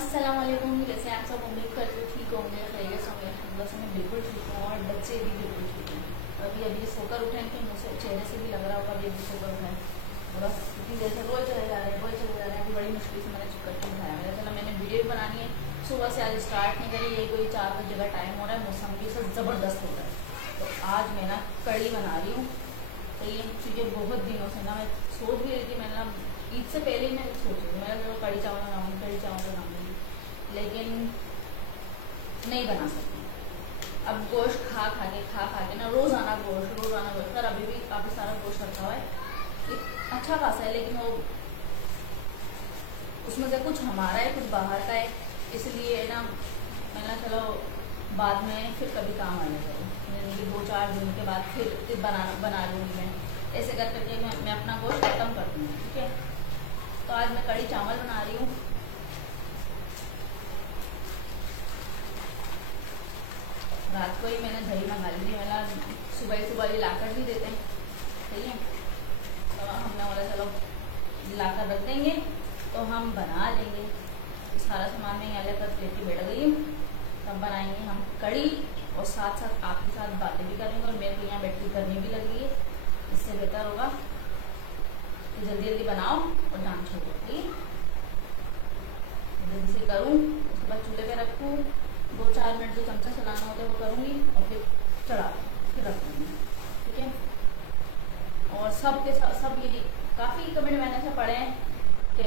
अस्सलाम वालेकुम। जैसे आप सब उम्मीद करते ठीक होंगे, खैरियत होंगे। हम लोग मैं बिल्कुल ठीक हूँ और बच्चे भी बिल्कुल ठीक हैं। अभी अभी सोकर उठे हैं, मुँह से चेहरे से भी लग रहा होगा अभी सोकर उठे हैं बस, क्योंकि जैसे रोज चले जा रहे हैं रोज चले जा रहे हैं। अभी बड़ी मुश्किल से मैंने चुप करके उठाया। मैंने चला मैंने वीडियो भी बनानी है, सुबह से आज स्टार्ट नहीं करी। ये कोई 4 बजे का टाइम हो रहा है, मौसम भी सब ज़बरदस्त हो रहा है। तो आज मैं ना कड़ी बना रही हूँ। तो ये चीज़ें बहुत दिनों से ना मैं सोच भी रही थी। मैंने ना ईद से पहले ही मैं सोच रही थी, मैं कड़ी चावल बनाऊँगी, कड़ी चावल बनाऊँगी, लेकिन नहीं बना सकती। अब गोश्त खा खा के ना रोज़ाना गोश्त पर अभी भी काफ़ी सारा गोश्त रखा हुआ है, अच्छा खासा है, लेकिन वो उसमें से कुछ हमारा है कुछ बाहर का है। इसलिए ना मैंने चलो बाद में फिर कभी काम आने चाहिए, यानी कि 2-4 दिन के बाद फिर बना लूँगी मैं। ऐसे कर करके मैं अपना गोश्त खत्म कर दूँगी, ठीक है। तो आज मैं कड़ी चावल बना रही हूँ। रात को ही मैंने दही मंगा ली थी, मैंने सुबह ही लाकर भी देते हैं, सही है। तो हमने बोला चलो लाकर रख देंगे तो हम बना लेंगे। सारा सामान मैं यहाँ लेकर लेके बैठ गई हूँ। तब बनाएंगे हम कड़ी और साथ साथ आपके साथ बातें भी करेंगे। और मेरे को यहाँ बैठ के करनी भी लगी है, इससे बेहतर होगा कि जल्दी जल्दी बनाओ और डांस छोड़ो, ठीक है। जल्दी से करूँ, उसके बाद चूल्हे पे रखूँ, 2-4 मिनट जो चमचा चलाना होता है वो करूँगी और फिर फिर रख दूँगी, ठीक है। और सब ये काफ़ी कमेंट मैंने ऐसे पढ़े हैं कि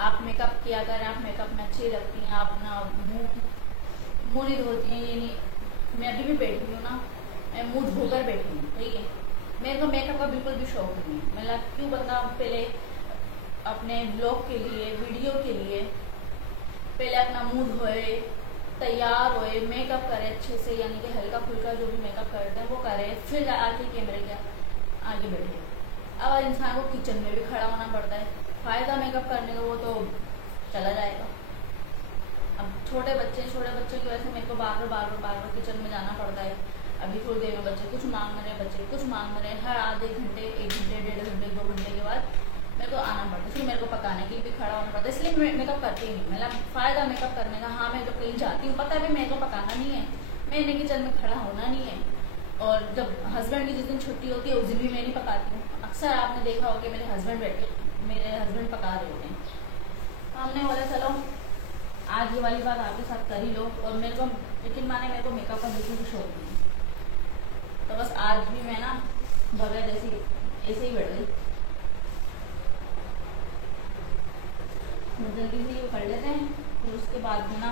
आप मेकअप किया करें, आप मेकअप में अच्छी लगती हैं, आप ना मुँह नहीं धोती हैं। ये नहीं, मैं अभी भी बैठी हूँ ना, मैं मुँह धोकर बैठी हूँ, ठीक है। मेरे को मेकअप का बिल्कुल भी शौक नहीं है। मतलब क्यों बंदा पहले अपने ब्लॉग के लिए, वीडियो के लिए पहले अपना मुँह धोए, तैयार होए, मेकअप करे अच्छे से, यानी कि हल्का फुल्का जो भी मेकअप करते हैं वो करे, फिर आके कैमरे के आगे बैठे। अब इंसान को किचन में भी खड़ा होना पड़ता है, फ़ायदा मेकअप करने का वो तो चला जाएगा। अब छोटे बच्चे की वजह से मेरे को बार बार किचन में जाना पड़ता है। अभी थोड़ी देर में बच्चे कुछ मांग रहे हैं, हर आधे घंटे, 1 घंटे, 1.5 घंटे, 2 घंटे के बाद मेरे को आना पड़ता है। फिर मेरे को पकाने के लिए भी खड़ा होना पड़ता है, इसलिए मैं मेकअप करती ही नहीं। मतलब फ़ायदा मेकअप करने का, हाँ मैं जब कहीं जाती हूँ पता है भी मेरे को पकाना नहीं है, मैंने किचन में खड़ा होना नहीं है। और जब हस्बैंड की जिस दिन छुट्टी होती है उस दिन भी मैं नहीं पकाती हूँ। अक्सर आपने देखा होगा कि मेरे हस्बैंड पका रहे होते हैं। तो हमने बोला चलो आज ये वाली बात आपके साथ कर ही लो। और मेरे को यकीन माने, मेरे को मेकअप का बिल्कुल भी शौक नहीं है। तो बस आज भी मैं ना बगैर ऐसे ही बैठ गई। जल्दी से ये कर लेते हैं, फिर उसके बाद में ना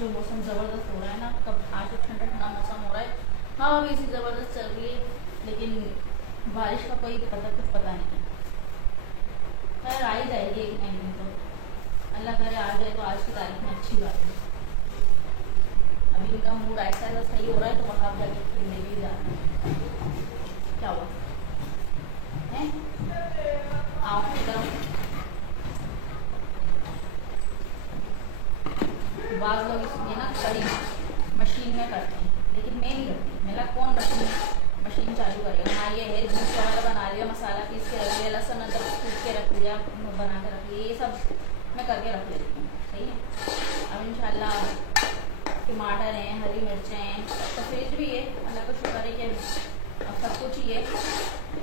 जो मौसम ज़बरदस्त हो रहा है ना, कब आज तो ठंडा ठंडा मौसम हो रहा है, हवा भी इसी ज़बरदस्त चल रही है, लेकिन बारिश का कोई कुछ पता नहीं है। खैर आ ही जाएगी एक ना एक दिन, तो अल्लाह करे आ जाए तो आज की तारीख में अच्छी बात है। अभी उनका मूड ऐसा सही हो रहा है तो वहाँ जाके फिर ले भी जाना है। क्या हुआ है, आओ इधर। बाज़ लोग इसलिए ना कड़ी मशीन में करते हैं, लेकिन मैं नहीं करती। मेरा कौन मशीन चालू करेगा। हाँ ये है, जूस वगैरह बना लिया, मसाला पीस के रख लिया, लहसुन अदरक कूट के रख लिया, बना के रख लिया, ये सब मैं करके रख लेती हूँ, सही है। अब इंशाल्लाह टमाटर हैं, हरी मिर्चें हैं, तो फ्रिज भी है, अल्लाह का शुक्र है कि अब सब कुछ ही है।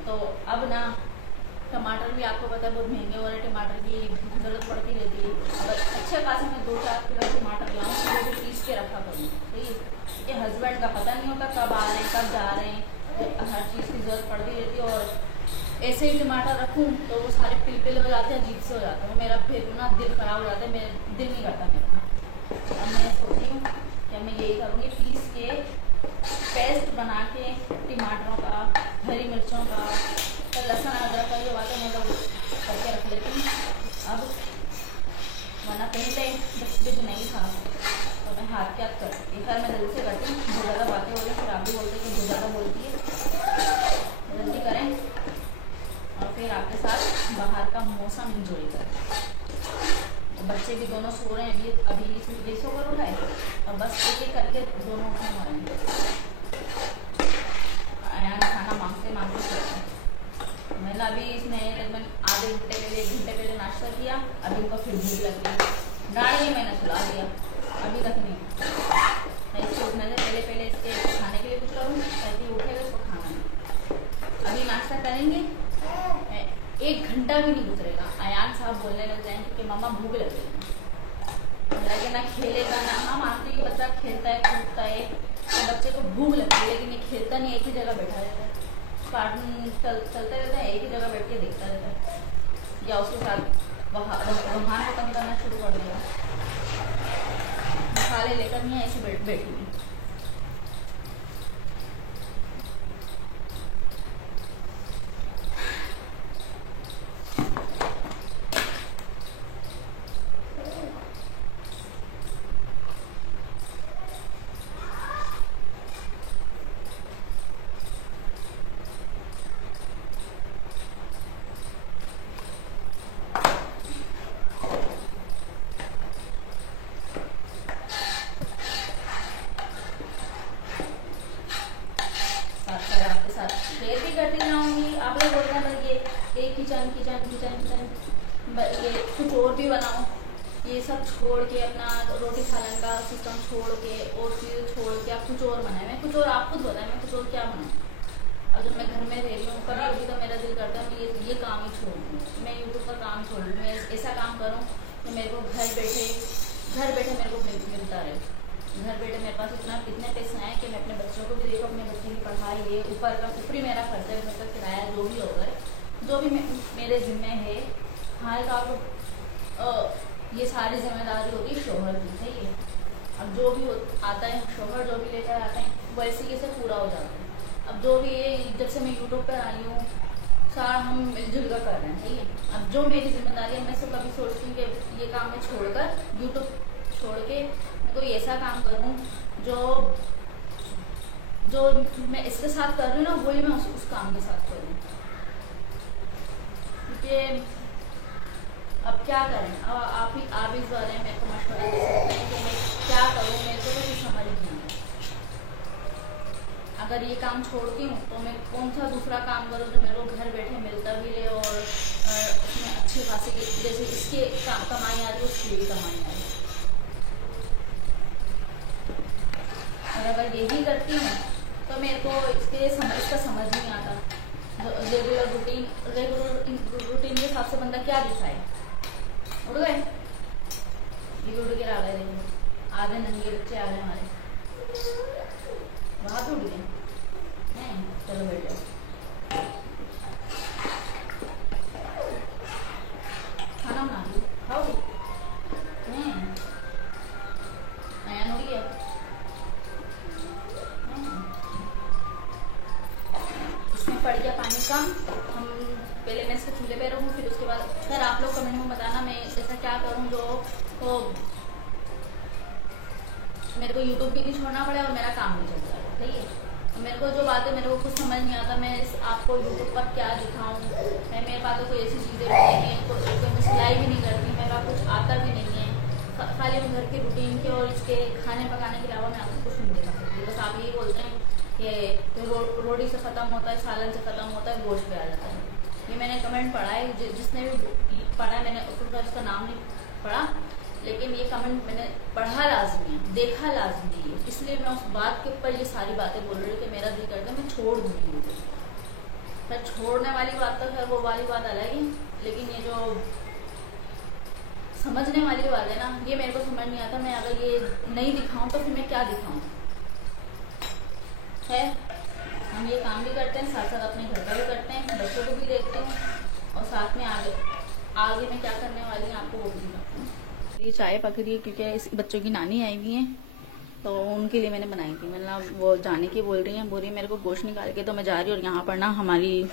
तो अब ना टमाटर भी आपको पता है बहुत महंगे हो रहे हैं, टमाटर की ज़रूरत पड़ती रहती है। अगर अच्छे खासे मैं 2-4 किलो टमाटर लाऊँ तो वो भी पीस के रखा करूँ, ठीक है। क्योंकि हस्बैंड का पता नहीं होता कब आ रहे हैं कब जा रहे हैं, तो हर चीज़ की ज़रूरत पड़ती रहती है। और ऐसे ही टमाटर रखूँ तो वो सारे पिल हो जाते हैं, अजीब से हो जाते हैं, वो मेरा फिर ना दिल ख़राब हो जाता है, मेरा दिल नहीं करता मेरा। अब मैं सोच रही हूँ कि मैं यही करूँगी, पीस के पेस्ट बना के टमाटरों का, हरी मिर्चों का, तो लहसुन अदरक का जो बात है मैं लोग करके रख लेती हूँ। अब वरना पहले बच्चे जो नहीं खा तो मैं हाथ के हाथ करती हूँ। खैर मैं जल्दी से करती हूँ, बहुत ज़्यादा बातें हो रही, फिर आप भी बोलते हैं कि बहुत ज़्यादा बोलती है। जल्दी करें और फिर आपके साथ बाहर का मौसम इंजॉय करें। तो बच्चे भी दोनों सो रहे हैं, अभी सोकर उठाए और बस एक करके दोनों उठने वाले हैं। खाना मांगते सोते हैं। मैंने अभी इसमें तकरीबन आधे घंटे पहले, 1 घंटे पहले नाश्ता किया, अभी उनको फिर भूख लग गई। डाल के मैंने सुला दिया, अभी तक नहीं। मैं इसको उठने से पहले पहले इसके खाने के लिए कुछ करूँ ताकि उठेगा इसको खाना नहीं। अभी नाश्ता करेंगे, 1 घंटा भी नहीं गुजरेगा अयान साहब बोलने लग जाएंगे कि मम्मा भूख लग रही है, लगे ना खेलेगा ना। हम मानते हैं कि बच्चा खेलता है कूदता है तो बच्चे को भूख लगती है, लेकिन ये खेलता नहीं, एक ही जगह बैठा रहता है, कार्टून चलते रहता है, एक ही जगह बैठ के देखता रहता है, या उसके साथ वहाँ खत्म करना शुरू कर देगा। मसाले लेकर नहीं ऐसे बैठी हुई। शेयर भी करती जाऊंगी। आप लोग बोलते हैं ये किचन किचन किचन किचन, ये कुछ और भी बनाओ, ये सब छोड़ के अपना रोटी खाने का सिस्टम छोड़ के और चीज़ छोड़ के आप कुछ और बनाए। मैं कुछ और, आप खुद बताएं मैं कुछ और क्या बनाऊँ। और जब मैं घर में रह रही हूँ कभी कभी तो मेरा दिल करता है मैं ये काम ही छोड़ दूँ, मैं यूट्यूब का काम छोड़ दूँ, मैं ऐसा काम करूँ तो मेरे को घर बैठे मेरे को मिलता रहे। घर बैठे मेरे पास इतने पैसे आए कि मैं अपने बच्चों को भी देखो, अपने बच्चे की पढ़ाई, ये ऊपरी मेरा खर्चा, घर का किराया जो भी होगा, जो भी मेरे जिम्मे है। हाल का ये सारी जिम्मेदारी होती है शोहर की, सही है। अब जो भी आता है शोहर जो भी लेकर आते हैं वैसे कैसे पूरा हो जाता है। अब जो भी ये जब से मैं यूट्यूब पर आई हूँ सारा हम मिलजुल कर रहे हैं, सही है। अब जो मेरी जिम्मेदारी है मैं सब कभी सोचती हूँ कि ये काम मैं छोड़कर यूट्यूब छोड़ के मैं कोई ऐसा काम करूँ जो मैं इसके साथ कर रही हूँ ना वही मैं उस काम के साथ करूँ। क्योंकि अब क्या करें, अब आप इस बारे में मेरे को मशवरा दे सकते हैं कि मैं क्या करूँ, मेरे को कुछ समझ नहीं आता। अगर ये काम छोड़ती हूँ तो मैं कौन सा दूसरा काम करूँ जो मेरे को घर बैठे मिलता भी रहे और उसमें अच्छे खासे, जैसे इसके कमाई आ रही है उसकी भी कमाई आ रही है। और अगर यही करती हूँ तो मेरे को इसका समझ नहीं आता। रेगुलर रूटीन के हिसाब से बंदा क्या दिखाए। उड़ गए, ये उड़ के आ गए, देखो आधे नंगे बच्चे आ गए हमारे, वहाँ भी उड़ गए। नहीं चलो बैठ जाओ, खाना बना लो, खाओगे? नया उड़ गया। इसमें पड़ गया पानी कम, हम पहले मैं इसको चूल्हे पे रहूँ, फिर उसके बाद सर आप लोग कमेंट में बताना मैं ऐसा क्या करूँ जो तो मेरे को यूट्यूब भी नहीं छोड़ना पड़े और मेरा काम भी चल जाए, ठीक है। मेरे को जो बात है मेरे को कुछ समझ नहीं आता, मैं आपको यूट्यूब पर क्या दिखाऊँ। मेरे पास तो कोई ऐसी चीज़ें नहीं है, कोई मैं सिलाई भी नहीं करती, मेरे पास कुछ आता भी नहीं है, खाली मैं घर के रूटीन के और इसके खाने पकाने के अलावा मैं आपको कुछ नहीं दिखा सकती। बस आप यही बोलते हैं कि रोटी से ख़त्म होता है, सालन से ख़त्म होता है, गोश्त पे आ जाता है। ये मैंने कमेंट पढ़ा है, जिसने भी पढ़ा है, मैंने उसका नाम नहीं पढ़ा, लेकिन ये कमेंट मैंने पढ़ा लाजमी है, देखा लाजमी है, इसलिए मैं उस बात के ऊपर ये सारी बातें बोल रही हूँ कि मेरा दिल करता है मैं छोड़ दूँगी मुझे। फिर छोड़ने वाली बात तो खैर वो वाली बात अलग है, लेकिन ये जो समझने वाली बात है ना, ये मेरे को समझ नहीं आता। मैं अगर ये नहीं दिखाऊँ तो फिर मैं क्या दिखाऊँ। है हम ये काम भी करते हैं, साथ साथ अपने घर का भी करते हैं, बच्चों को भी देखते हैं और साथ में आगे मैं क्या करने वाली हूँ आपको वो भी दिखाती हूँ। ये चाय पक रही है क्योंकि इस बच्चों की नानी आई हुई है तो उनके लिए मैंने बनाई थी। मतलब वो जाने की बोल रही है मेरे को गोश्त निकाल के, तो मैं जा रही हूँ। और यहाँ पर ना हमारी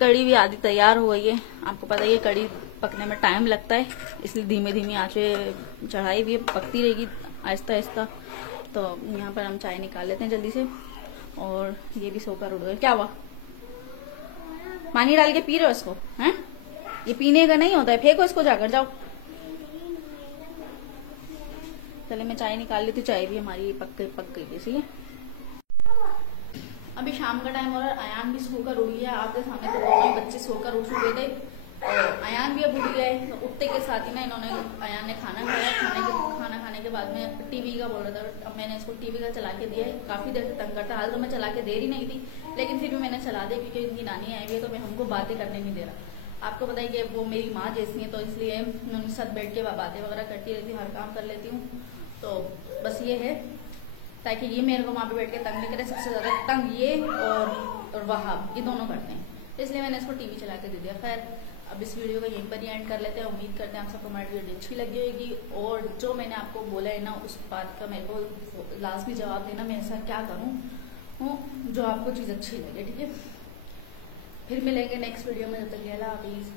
कड़ी भी आधी तैयार हो गई है। आपको पता है कड़ी पकने में टाइम लगता है, इसलिए धीमे धीमे आँचे चढ़ाई हुई पकती रहेगी आहिस्ता आहिस्ता। तो यहाँ पर हम चाय निकाल लेते हैं जल्दी से। और ये भी सोकर उड़ गए। क्या हुआ, पानी डाल के पी रहे हो इसको? हैं, ये पीने का नहीं होता है, फेंको इसको जाकर, जाओ। चले मैं चाय निकाल लेती हूँ, चाय भी हमारी पक गई जैसी है। अभी शाम का टाइम हो रहा है, अयान भी सोकर उड़ गया। आपके सामने तो दोनों बच्चे सोकर उठ चुके थे, और अयान भी अब उठ गए, तो उठते के साथ ही ना इन्होंने, अयान ने खाना खाया, खाना खाने के बाद में टीवी का बोल रहा था। अब मैंने इसको टीवी का चला के दिया है, काफ़ी देर से तंग करता। हाल तो मैं चला के दे रही नहीं थी, लेकिन फिर भी मैंने चला दिया क्योंकि इनकी नानी आई हुई है, तो मैं हमको बातें करने नहीं दे रहा। आपको पता है कि वो मेरी माँ जैसी है, तो इसलिए उनके साथ बैठ के बातें वगैरह करती रहती हूँ, हर काम कर लेती हूँ। तो बस ये है, ताकि ये मेरे को वहाँ पे बैठ के तंग नहीं करे। सबसे ज़्यादा तंग ये और वहाब, ये दोनों करते हैं, इसलिए मैंने इसको टीवी चला के दे दिया। खैर अब इस वीडियो को यहीं पर ही एंड कर लेते हैं। उम्मीद करते हैं आप सबको हमारी वीडियो अच्छी लगी होगी, और जो मैंने आपको बोला है ना, उस बात का मेरे को लास्ट में जवाब देना, मैं ऐसा क्या करूँ जो आपको चीज़ अच्छी लगे, ठीक है। फिर मिलेंगे नेक्स्ट वीडियो में, जब तक के लिए अल्लाह हाफिज़।